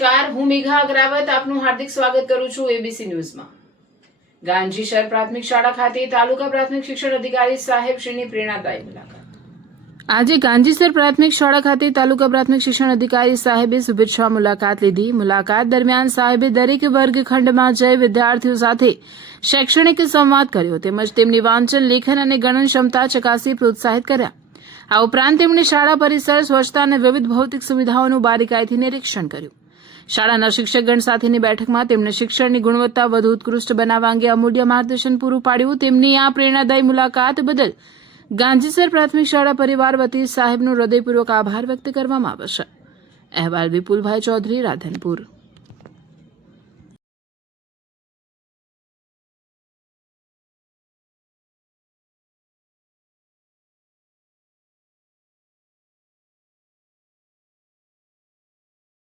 નમસ્કાર, હું મેઘા અગ્રાવત આપનું હાર્દિક સ્વાગત કરું છું એબીસી ન્યૂઝમાં। ગાંધીસર પ્રાથમિક શાળા ખાતે તાલુકા પ્રાથમિક શિક્ષણ અધિકારી સાહેબ શ્રીની પ્રેરણાદાયી મુલાકાત। આજે ગાંધીસર પ્રાથમિક શાળા ખાતે તાલુકા પ્રાથમિક શિક્ષણ અધિકારી સાહેબે શુભેચ્છા મુલાકાત લીધી। મુલાકાત દરમિયાન સાહેબે દરેક વર્ગખંડમાં જઈ વિદ્યાર્થીઓ સાથે શૈક્ષણિક સંવાદ કર્યો તેમજ તેમની વાંચન, લેખન અને ગણન ક્ષમતા ચકાસી પ્રોત્સાહિત કર્યા। આ ઉપરાંત તેમણે શાળા પરિસર, સ્વચ્છતા અને વિવિધ ભૌતિક સુવિધાઓનું બારીકાઈથી નિરીક્ષણ કર્યું। શાળાના શિક્ષકગણ સાથેની બેઠકમાં તેમણે શિક્ષણની ગુણવત્તા વધુ ઉત્કૃષ્ટ બનાવવા અંગે અમૂલ્ય માર્ગદર્શન પૂરું પાડ્યું। તેમની આ પ્રેરણાદાયી મુલાકાત બદલ ગાંધીસર પ્રાથમિક શાળા પરિવાર વતી સાહેબનો હૃદયપૂર્વક આભાર વ્યક્ત કરવામાં આવશે। અહેવાલ વિપુલભાઈ ચૌધરી, રાધનપુર।